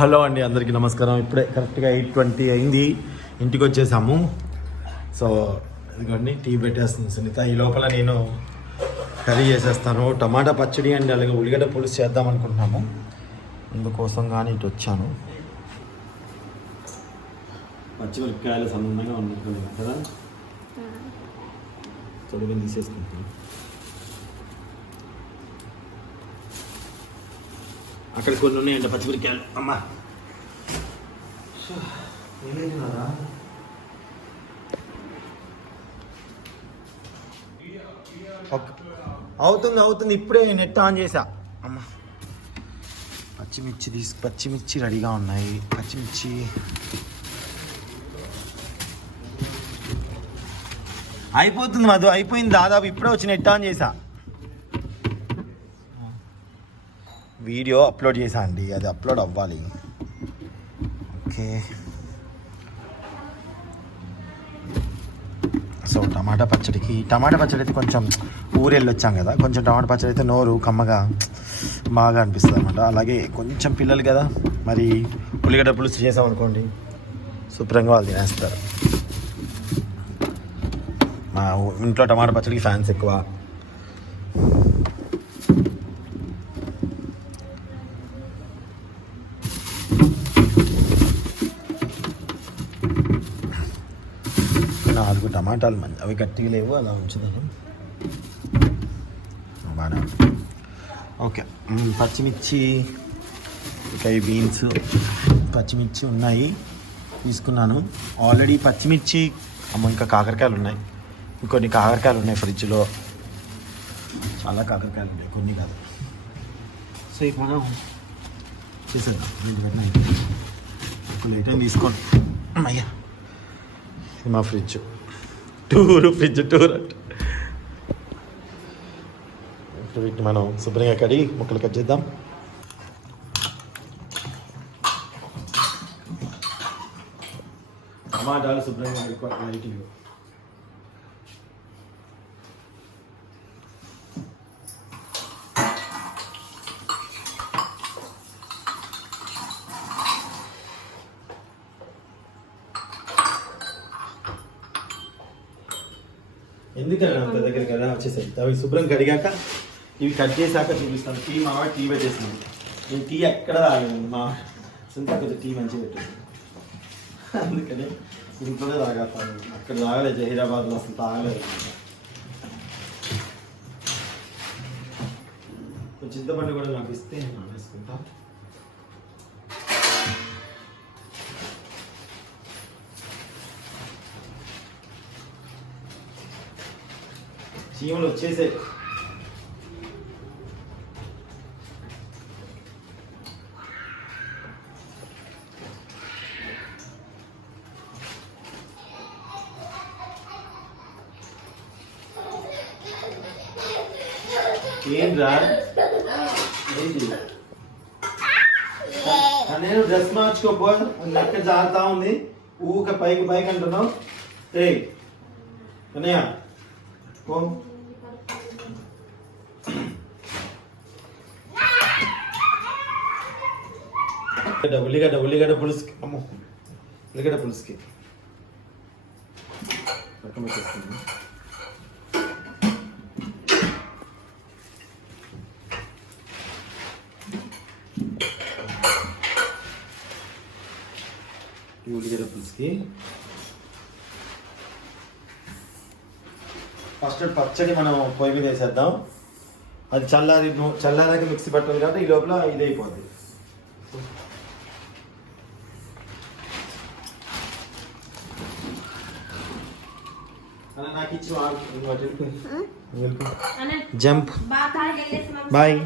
Hello అండి, అందరికీ నమస్కారం. ఇప్పుడే కరెక్ట్గా 8:20 అయింది, ఇంటికి వచ్చేసాము. సో ఇదిగోండి టీ పెట్టేస్తుంది సునీత. ఈ లోపల నేను కర్రీ చేసేస్తాను. టమాటా పచ్చడి అండ్ అలాగే ఉల్లిగడ్డ పులుసు చేద్దాం అనుకుంటున్నాము. అందుకోసం కానీ ఇటు వచ్చాను. పచ్చిమిరపకాయలు సన్నంగా ఉన్నాయి కదా, తొడిగా తీసేసుకుంటాను. అక్కడ కొన్ని ఉన్నాయండి పచ్చిమిరపకాయలు. అమ్మా అవుతుంది ఇప్పుడే నెట్ ఆన్ చేసా. అమ్మా పచ్చిమిర్చి రెడీగా ఉన్నాయి. పచ్చిమిర్చి అయిపోతుంది మధు, అయిపోయింది దాదాపు. ఇప్పుడే వచ్చి నెట్ ఆన్ చేసా. వీడియో అప్లోడ్ చేసా అండి, అది అప్లోడ్ అవ్వాలి. ఓకే, సో టమాటా పచ్చడి అయితే కొంచెం ఊరెళ్ళి వచ్చాం కదా, కొంచెం టమాటా పచ్చడి అయితే నోరు కమ్మగా బాగా అనిపిస్తుంది అనమాట. అలాగే కొంచెం పిల్లలు కదా, మరి ఉల్లిగడ్డ పులుసు చేసామనుకోండి శుభ్రంగా వాళ్ళు తినేస్తారు. మా ఇంట్లో టమాటా పచ్చడికి ఫ్యాన్స్ ఎక్కువ. నాలుగు టమాటాలు మంచి, అవి గట్టిగా లేవు, అలా ఉంచుదాను. బాగా ఓకే. పచ్చిమిర్చి, ఇంకా బీన్స్, పచ్చిమిర్చి ఉన్నాయి తీసుకున్నాను ఆల్రెడీ. పచ్చిమిర్చి ఇంకా కాకరకాయలు ఉన్నాయి, ఇంకొన్ని కాకరకాయలు ఉన్నాయి ఫ్రిడ్జ్లో. చాలా కాకరకాయలు ఉన్నాయి, కొన్ని కాదు. సో ఇక మనం చేసేద్దాం. ఒక లేటర్ తీసుకోండి. అయ్యా మా ఫ్రిడ్జ్ టూర్ అంటే ఇప్పుడు వీటిని మనం శుభ్రంగా కడిగి ముక్కలు కట్ చేద్దాం. టమాటాలు శుభ్రంగా లైటింగ్. ఎందుకన్నా అంత దగ్గర కదా వచ్చేసాయి. అవి శుభ్రం కడిగాక ఇవి కట్ చేశాక చూపిస్తాను. టీ మా టీ పెట్టేసింది. నేను టీ ఎక్కడ తాగాను, మా సొంత కొంచెం టీ మంచిగా పెట్టేసింది. అందుకని ఇంట్లోనే తాగేస్తాను, అక్కడ తాగలేదు. జహీరాబాద్లో అసలు తాగలేదు. చింతపండు కూడా నాకు ఇస్తే నేను వేసుకుంటా. చీమలు వచ్చేసే. ఏంట్రా నేను డ్రెస్ మార్చుకోపో, నెక్క జారుతా ఉంది. ఊక పైకి అంటున్నావు. ఏ అన్నయ్య పో. ఉల్లిగడ్డ పులుసుకి. అమ్మో, ఉల్లిగడ్డ పులుసుకి పక్కన పెట్టేస్తాను. ఉల్లిగడ్డ పులుసుకి ఫస్ట్ పచ్చడి మనం పొయ్యి మీద వేసేద్దాం. అది చల్లారాక మిక్సీ పట్టాలి కాబట్టి ఈ లోపల ఇది అయిపోద్ది. నాకు ఇచ్చి జంప్. బాయ్.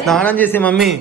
స్నానం చేసే మమ్మీ.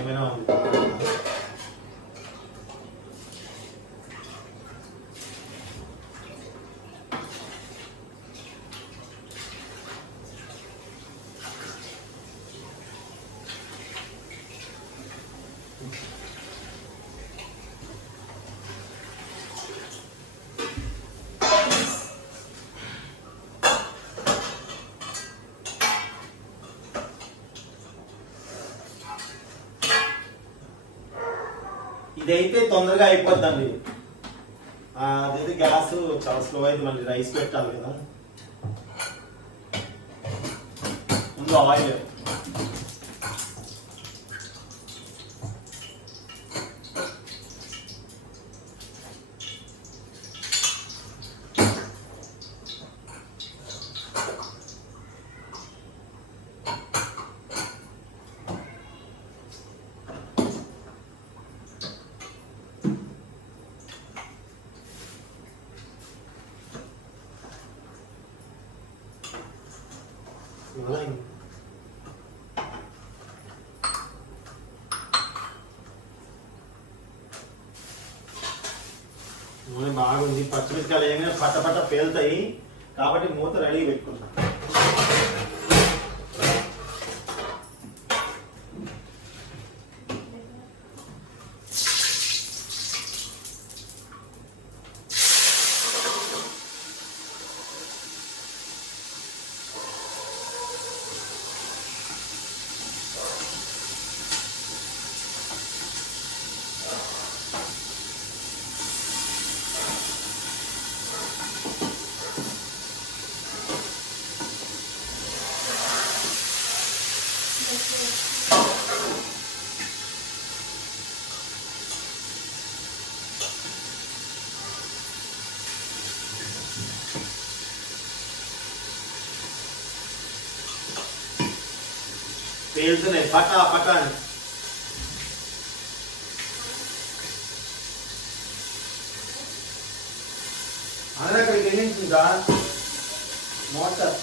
ఏమైనా ఇది అయితే తొందరగా అయిపోద్దండి. అదైతే గ్యాస్ చాలా స్లో అయితే మళ్ళీ రైస్ పెట్టాలి కదా. ముందు ఆయిల్ నూనె బాగుంది. పచ్చిమిరపకాయలు ఏమైనా పట్ట పట్ట పేలుతాయి కాబట్టి మూత రెడీ పెట్టుకుంటాం. పేలుతున్నాయి పటా పటా అని. అదే అక్కడికి వెళ్ళిందా మోటార్.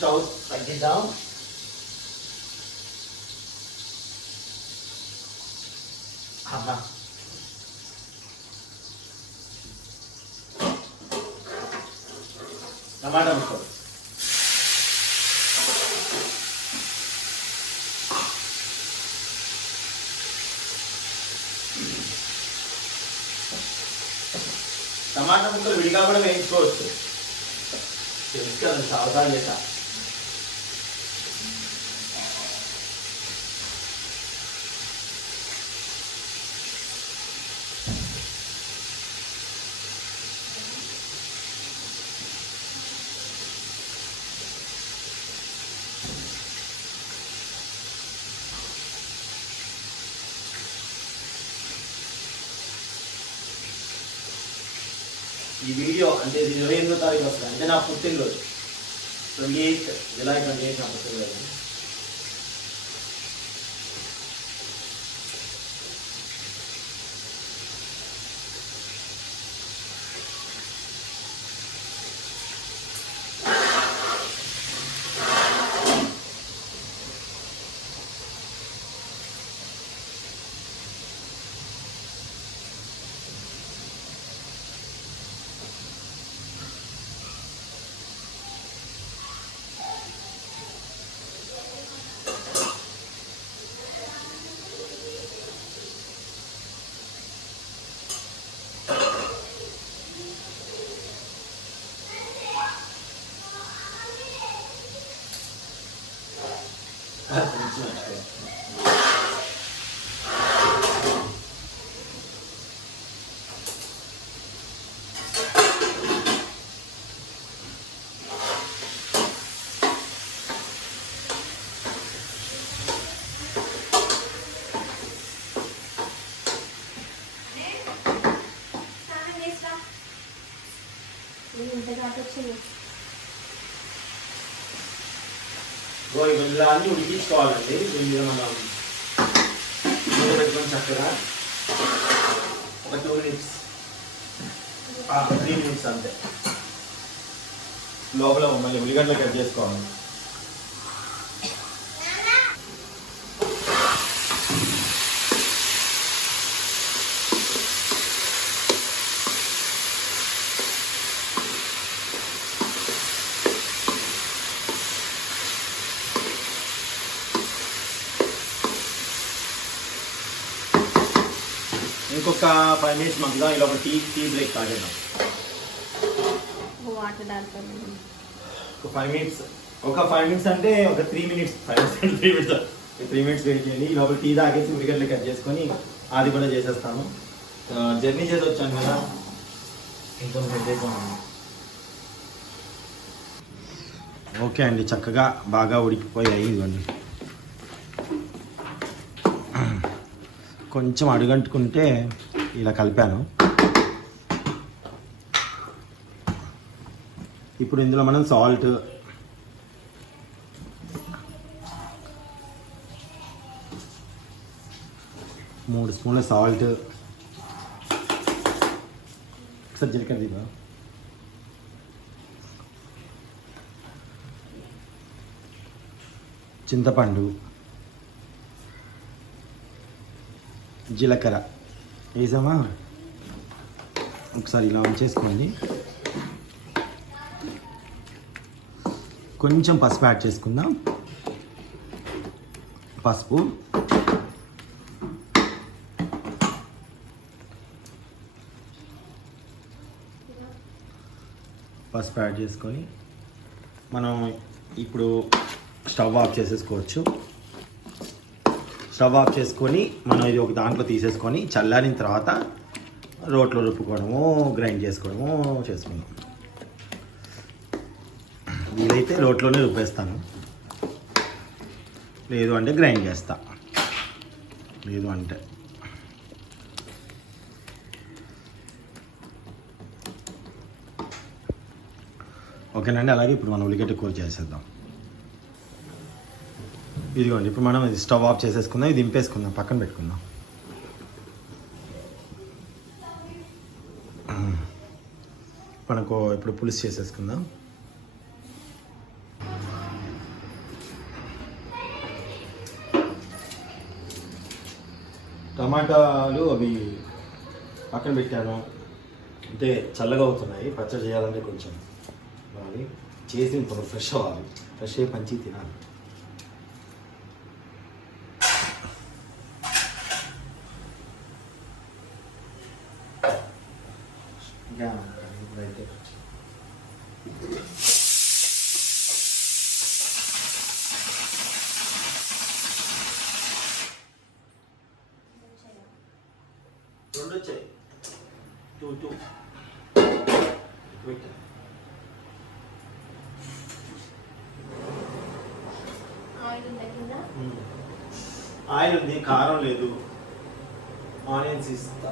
స్టవ్ తగ్గిద్దాం. టమాటా ముక్కలు విడిగా కూడా వేయించుకోవచ్చు. తెలుసు కదా సావధానం చేసా. ఈ వీడియో అంటే 28వ తారీఖు వస్తుంది, అంటే నా పుట్టినరోజు 28 జూలై 28 నా పుట్టినరోజు. ఇలా అన్ని ఉడికించుకోవాలండి. దీని మీద మనం మూత పెట్టుకొని చక్కగా ఒక 2 మినిట్స్ 3 మినిట్స్ అంతే. లోపల మళ్ళీ ఉల్లిగడ్డలు కట్ చేసుకోవాలి. ఇంకొక 5 మినిట్స్ మగ్గుదా. ఇలా ఒక టీ బ్రేక్ తాగేద్దాం. ఒక 5 మినిట్స్ అంటే ఒక 3 మినిట్స్ 3 మినిట్స్ వెయిట్ చేయండి. ఈ లోపల టీ తాగేసి ఉల్లిగడ్డలు కట్ చేసుకొని అది కూడా చేసేస్తాను. జర్నీ చేసి వచ్చాను కదా, ఇంకొంచెం హెడేక్ ఉంది. ఓకే అండి, చక్కగా బాగా ఉడికిపోయాయి. ఇదిగోండి, కొంచెం అడుగంటుకుంటే ఇలా కలిపాను. ఇప్పుడు ఇందులో మనం సాల్ట్, మూడు స్పూన్ల సాల్ట్, ఒకసారి జీలకర్ర దిగా, చింతపండు, జీలకర్ర వేసామా. ఒకసారి ఇలా ఉంచేసుకోండి. కొంచెం పసుపు యాడ్ చేసుకుందాం. పసుపు, యాడ్ చేసుకొని మనం ఇప్పుడు స్టవ్ ఆఫ్ చేసేసుకోవచ్చు. స్టవ్ ఆఫ్ చేసుకొని మనం ఇది ఒక దాంట్లో తీసేసుకొని చల్లారిన తర్వాత రోట్లో రుబ్బుకోవడము, గ్రైండ్ చేసుకోవడము చేసుకుందాం. వీలైతే రోట్లోనే రుబ్బేస్తాను, లేదు అంటే గ్రైండ్ చేస్తా. లేదు అంటే ఓకేనండి. అలాగే ఇప్పుడు మనం ఉల్లిగడ్డ కూర చేసేద్దాం. ఇదిగోండి, ఇప్పుడు మనం ఇది స్టవ్ ఆఫ్ చేసేసుకుందాం. ఇది దింపేసుకుందాం, పక్కన పెట్టుకుందాం. మనకు ఇప్పుడు పులుసు చేసేసుకుందాం. టమాటాలు అవి పక్కన పెట్టాను, అంటే చల్లగా అవుతున్నాయి. పచ్చడి చేయాలంటే కొంచెం బాగా చేసి ఇప్పుడు ఫ్రెష్ అవ్వాలి. ఫ్రెష్ అయ్యి పంచి తినాలి. ఇప్పుడైతే రెండు వచ్చాయి, 2 ఆయిల్ ఉంది, కారం లేదు, ఆనియన్స్ ఇస్తా.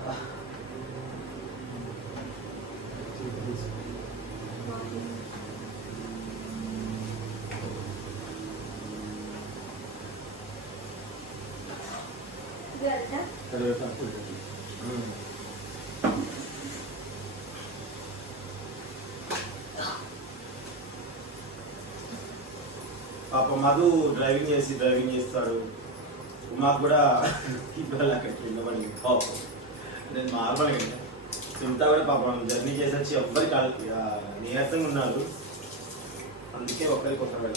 పాప మధు డ్రైవింగ్ చేస్తాడు. మాకు కూడా ఇవాళ అక్కడికి వెళ్ళబడింది. పాపం నేను నార్మల్గా చింత కూడా పాపం జర్నీ చేసి వచ్చి ఎవ్వరికి నీరసంగా ఉన్నారు. అందుకే ఒక్కరికి ఒక వేళ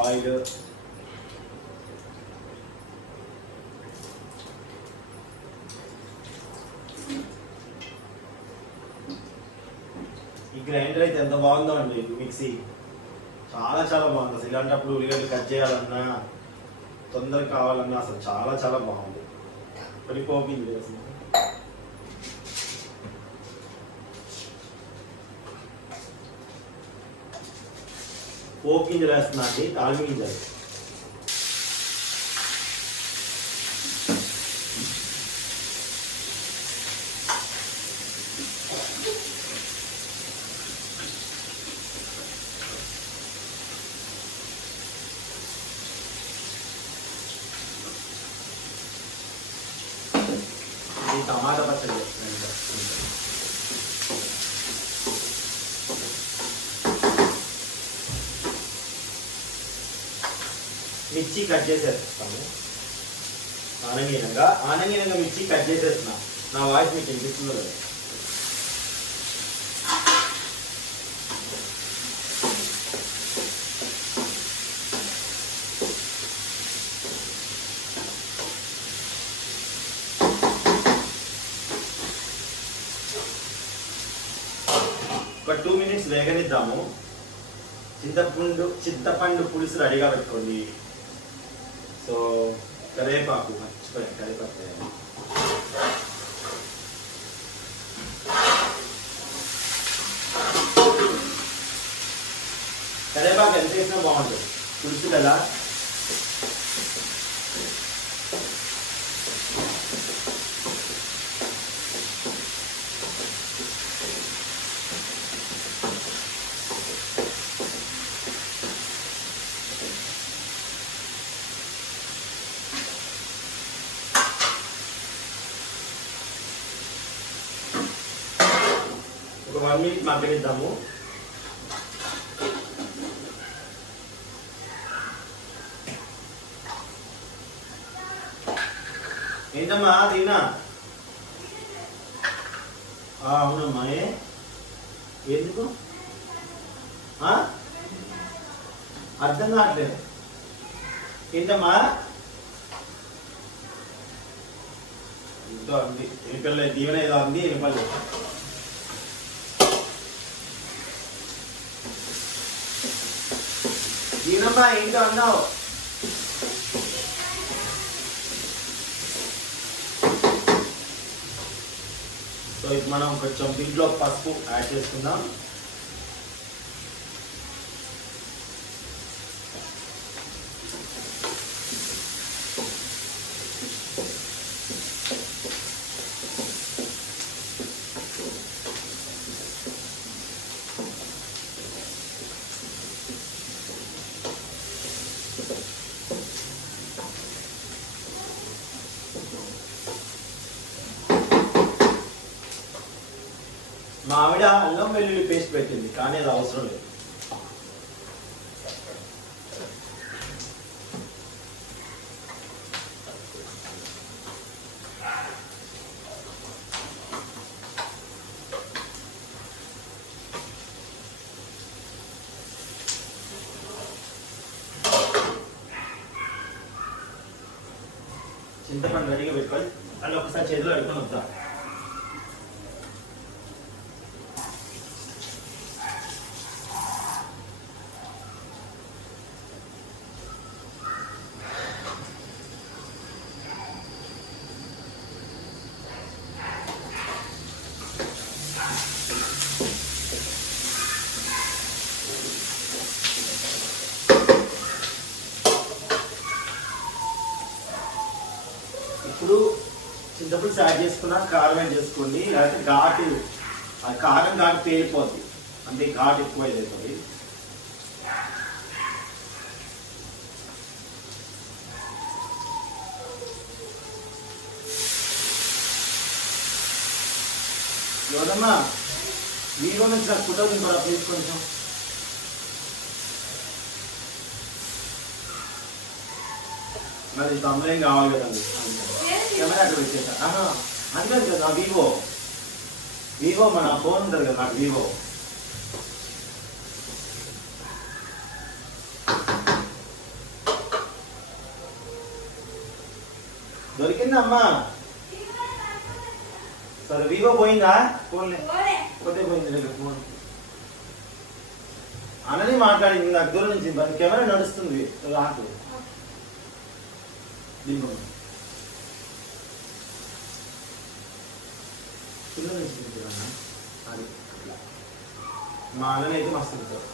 ఆయిల్, ఈ గ్రైండర్ అయితే ఎంత బాగుందో అండి. మిక్సీ చాలా బాగుంది అసలు. ఇలాంటప్పుడు ఉల్లిగడ్డలు కట్ చేయాలన్నా, తొందరగా కావాలన్నా అసలు చాలా బాగుంది. పడిపోయింది అసలు. పోపు గింజలు వేస్తున్నా అండి, తాలింపు గింజలు. టమాటా పచ్చడి చేస్తాను. మిర్చి కట్ చేసేస్తాము ఆనంగీనంగా మిర్చి కట్ చేసేస్తున్నా. నా వాయిస్ మీకు వినిపిస్తుందో లేదు? ఒక 2 minutes వేగనిద్దాము. చింతపండు పులుసు రెడీగా పెట్టుకోండి. సో కరివేపాకు మర్చిపోయాను, కరివేపాకు వేయాలి. కరివేపాకు ఎంత వేసినా బాగుంటుంది పులుసు కదా. ఒక 1 minute మగ్గనిద్దాము. ఏంటమ్మా దీనా? అవునమ్మా. ఎందుకు అర్థం కావట్లేదు. ఏంటమ్మా ఇంట్లో అంది ఎనిపల్లె దీవెన ఏదో అంది. ఎనిపల్లె దీవెనమ్మా ఏంటో అన్నావు? సో ఇది మనం కొంచెం దీంట్లో పసుపు యాడ్ చేసుకుందాం. మా ఆవిడ అల్లం వెల్లుల్లి పేస్ట్ పెట్టింది, కానీ అది అవసరం లేదు. చింతపండు రెడీగా పెట్టుకొని అలా ఒకసారి చేతిలో పెట్టుకొని వద్దాం. ఇప్పుడు చింతపులుసు యాడ్ చేసుకున్నా కారం యాడ్ చేసుకోండి, లేకపోతే ఘాటు ఆ కారం ఘాటు పేలిపోద్ది, అంటే ఘాటు ఎక్కువ అయిపోతుంది. ఎవరమ్మా వీడియో నుంచి నాకు ఫోటో దింపరా ప్లీజ్ కొంచెం. మరి తమ్ములేం కావాలి కదండి, కెమెరా అక్కడ పెట్టేసా. అంతే కదా వివో మన ఫోన్ ఉంటుంది కదా నాకు వివో. దొరికిందమ్మా. సరే వివో పోయిందా? ఫోన్లే పోతే పోయింది ఫోన్. అనని మాట్లాడింది నాకు దూరం నుంచి, కెమెరా నడుస్తుంది రాకు. పిల్లలు ఇచ్చింది అది మా అన్నని అయితే మస్తు ఉంటారు.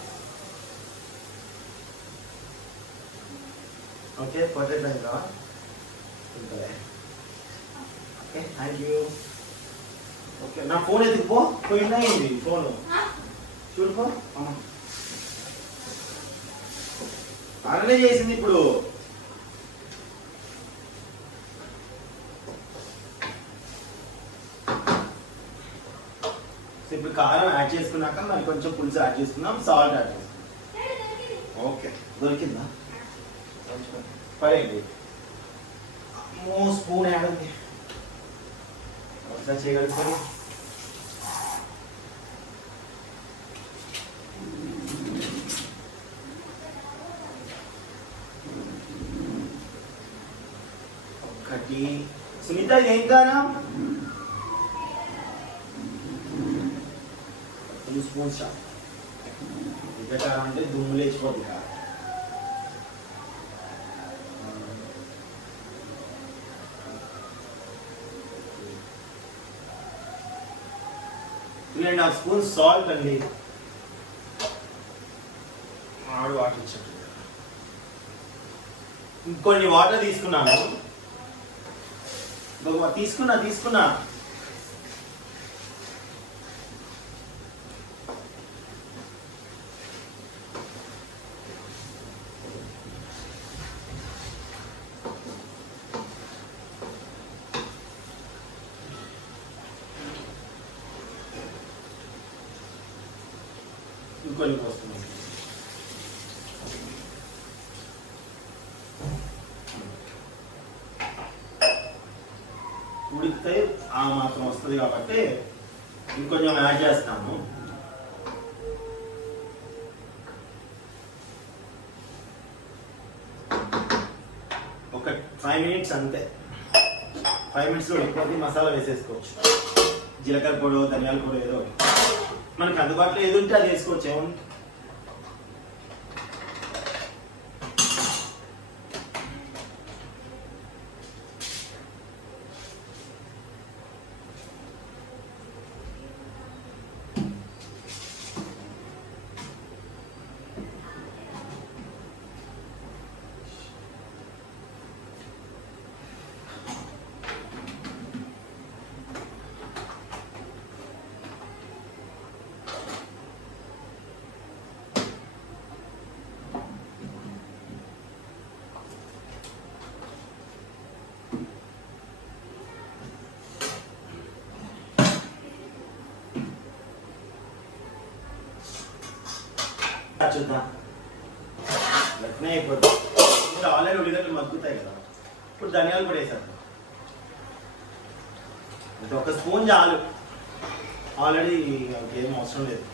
ఓకే పొటేట్ ఇంకా ఓకే థ్యాంక్ యూ. ఓకే నా ఫోన్ ఎత్తుకుపో, పోయిందా ఏంటి ఫోన్ చూడుకో. అన్ననే చేసింది ఇప్పుడు. సో ఇప్పుడు కారం యాడ్ చేసుకున్నాక మరి కొంచెం పులుసు యాడ్ చేసుకుందాం, సాల్ట్ యాడ్ చేసుకుందాం. ఓకే, దొరికిందా? పడేయండి. స్పూన్ యాడ్ ఉంది, ఒకసారి చేయగలుగుతారు. ఒకటి. సునీత ఏం కారం? 2 స్పూన్స్ చాలు. ఇంకా కారం అంటే దుమ్ము లేచిపోతుంది కారం. 3.5 స్పూన్స్ సాల్ట్ అండి. ఆడు వాటర్ ఇచ్చాడు. ఇంకొన్ని వాటర్ తీసుకున్నాను. తీసుకున్నా ఇంకొన్ని పోస్తున్నాను. ఉడికితే ఆ మాత్రం వస్తుంది కాబట్టి ఇంకొంచెం యాడ్ చేస్తాము. ఒక 5 మినిట్స్ అంతే. 5 మినిట్స్లో ఉడికిపోతే మసాలా వేసేసుకోవచ్చు. జీలకర్ర పొడి, ధనియాల పొడి ఏదో మనకి అందుబాటులో ఏది ఉంటే అది వేసుకోవచ్చు. ఏముంది, చూద్దాం. వెంటనే అయిపోతుంది. ఇప్పుడు ఆల్రెడీ ఉల్లిగడ్డలు మగ్గుతాయి కదా. ఇప్పుడు ధనియాలు కూడా వేసాను. అంటే 1 స్పూన్ చాలు, ఆల్రెడీ ఏం అవసరం లేదు.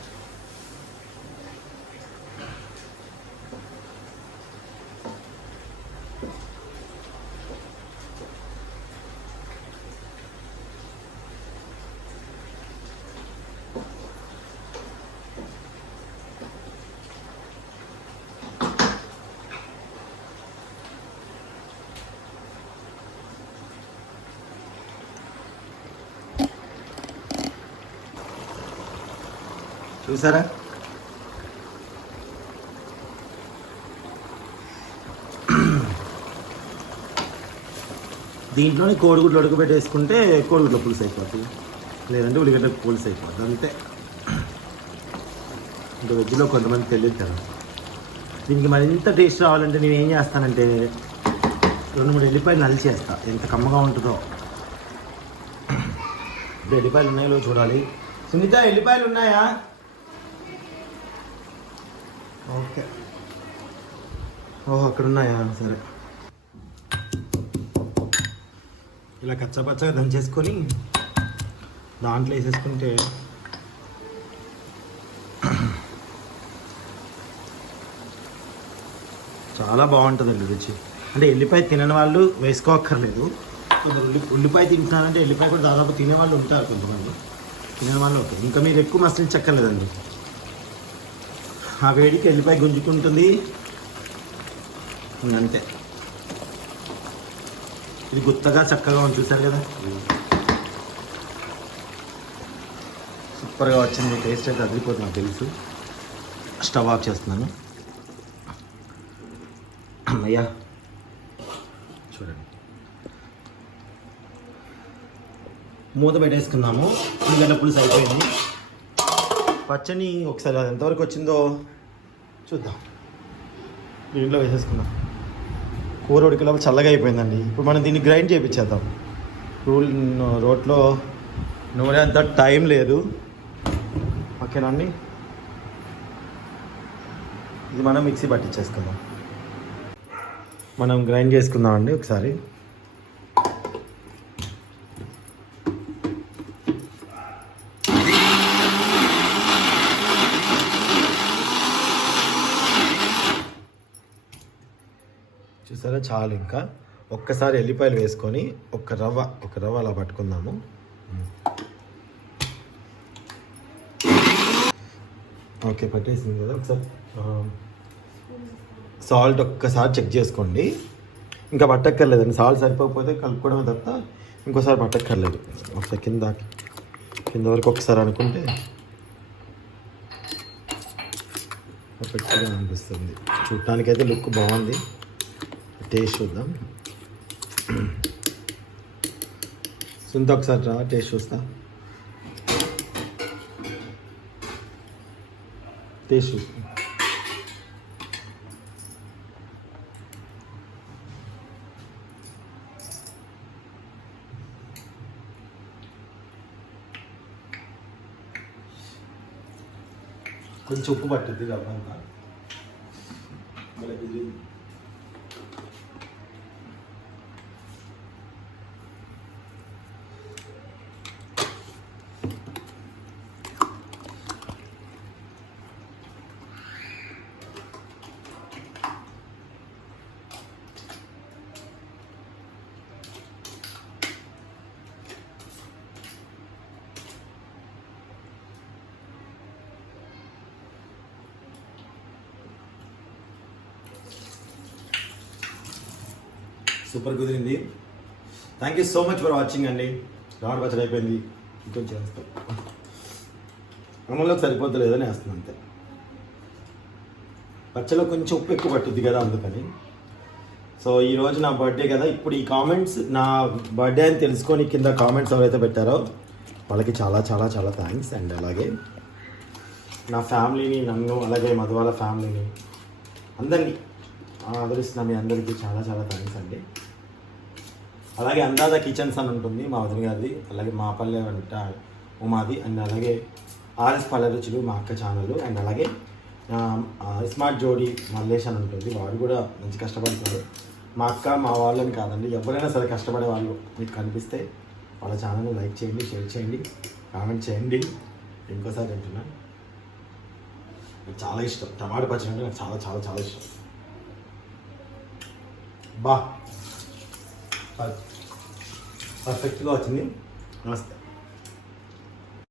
చూసారా, దీంట్లోనే కోడిగుడ్లు ఉడకబెట్టేసుకుంటే కోడిగుడ్ల పులుసు అయిపోతుంది, లేదంటే ఉల్లిగడ్డ పులుసు అయిపోతుంది అంతే. ఇంకా వెజ్లో కొంతమంది తెలియదు కదా. దీనికి మరింత టేస్ట్ రావాలంటే నేను ఏం చేస్తానంటే 2-3 ఎల్లిపాయలు నలిచేస్తా, ఎంత కమ్మగా ఉంటుందో. ఇప్పుడు ఎల్లిపాయలు ఉన్నాయో చూడాలి. సునీత, ఎల్లిపాయలు ఉన్నాయా? ఓకే, ఓహో అక్కడ ఉన్నాయా? సరే, ఇలా కచ్చాపచ్చగా దంచేసుకొని దాంట్లో వేసేసుకుంటే చాలా బాగుంటుందండి రుచి. అంటే ఎల్లిపాయ తినని వాళ్ళు వేసుకోక్కర్లేదు. కొందరు ఉల్లిపాయ తింటున్నారంటే ఎల్లిపాయ కూడా దాదాపు తినేవాళ్ళు ఉంటారు, కొంతమంది తినే వాళ్ళు. ఓకే, ఇంకా మీరు ఎక్కువ మసలించక్కర్లేదండి. ఆ వేడికి ఎల్లిపాయ గుంజుకుంటుంది అంతే. ఇది గుత్తగా చక్కగా ఉంది, చూసారు కదా, సూపర్గా వచ్చింది. టేస్ట్ అయితే అదిరిపోతుంది, నాకు తెలుసు. స్టవ్ ఆఫ్ చేస్తున్నాను. అయ్యా చూడండి, మూత పెట్టేసుకున్నాము. ఉల్లిగడ్డ పులుసు అయిపోయింది. పచ్చని ఒకసారి అది ఎంతవరకు వచ్చిందో చూద్దాం. దీంట్లో వేసేసుకుందాం. కూర ఉడికేలోపు చల్లగా అయిపోయిందండి. ఇప్పుడు మనం దీన్ని గ్రైండ్ చేయించేద్దాం. రోట్లో నూనె అంత టైం లేదు, ఓకేనండి. ఇది మనం మిక్సీ పట్టించేసుకుందాం. మనం గ్రైండ్ చేసుకుందాం అండి ఒకసారి. చూసారా, చాలు. ఇంకా ఒక్కసారి ఎల్లిపాయలు వేసుకొని ఒక రవ్వ అలా పట్టుకుందాము. ఓకే, పట్టేసింది కదా. ఒకసారి సాల్ట్ ఒక్కసారి చెక్ చేసుకోండి. ఇంకా పట్టక్కర్లేదండి, సాల్ట్ సరిపోకపోతే కలుపుకోవడమే తప్ప ఇంకోసారి పట్టక్కర్లేదు. ఒకసారి కింద వరకు ఒకసారి అనుకుంటే పర్ఫెక్ట్గా అనిపిస్తుంది. చూడటానికైతే లుక్ బాగుంది. టేస్ట్ చూద్దాం. సుంత ఒకసారి రా, టేస్ట్ చూస్తా. టేస్ట్ చూస్తా. కొంచెం ఉప్పు పట్టుద్ది రవ్వంతా. సూపర్ కుదిరింది. Thank you so much for watching అండి. టమాటా పచ్చడి అయిపోయింది. ఇంకొంచెం వేస్తాం. అన్నంలోకి సరిపోతలేదని వేస్తున్నాం అంతే. పచ్చడిలో కొంచెం ఉప్పు ఎక్కువ పట్టుద్ది కదా, అందుకని. సో ఈరోజు నా బర్త్డే కదా. ఇప్పుడు ఈ కామెంట్స్ నా బర్త్డే అని తెలుసుకొని కింద కామెంట్స్ ఎవరైతే పెట్టారో వాళ్ళకి చాలా చాలా చాలా థ్యాంక్స్. అండ్ అలాగే నా ఫ్యామిలీని, నన్ను, అలాగే మధు వాళ్ళ ఫ్యామిలీని అందరినీ ఆదరిస్తున్న మీ అందరికీ చాలా చాలా థ్యాంక్స్ అండి. అలాగే అందాజ కిచెన్స్ అని ఉంటుంది మా వదిన గారిది, అలాగే మా పల్లె వంట ఉమాది, అండ్ అలాగే ఆర్ఎస్ పల్లె రుచులు మా అక్క ఛానల్, అండ్ అలాగే స్మార్ట్ జోడీ మల్లేష్ అని ఉంటుంది, వాడు కూడా మంచి కష్టపడుతున్నాడు. మా అక్క మా వాళ్ళని కాదండి, ఎవరైనా సరే కష్టపడే వాళ్ళు మీకు కనిపిస్తే వాళ్ళ ఛానల్ని లైక్ చేయండి, షేర్ చేయండి, కామెంట్ చేయండి. ఇంకోసారి అంటున్నాను, నాకు చాలా ఇష్టం టమాటా పచ్చడి అంటే. నాకు చాలా చాలా చాలా ఇష్టం. పర్ఫెక్ట్గా వచ్చింది. నమస్తే.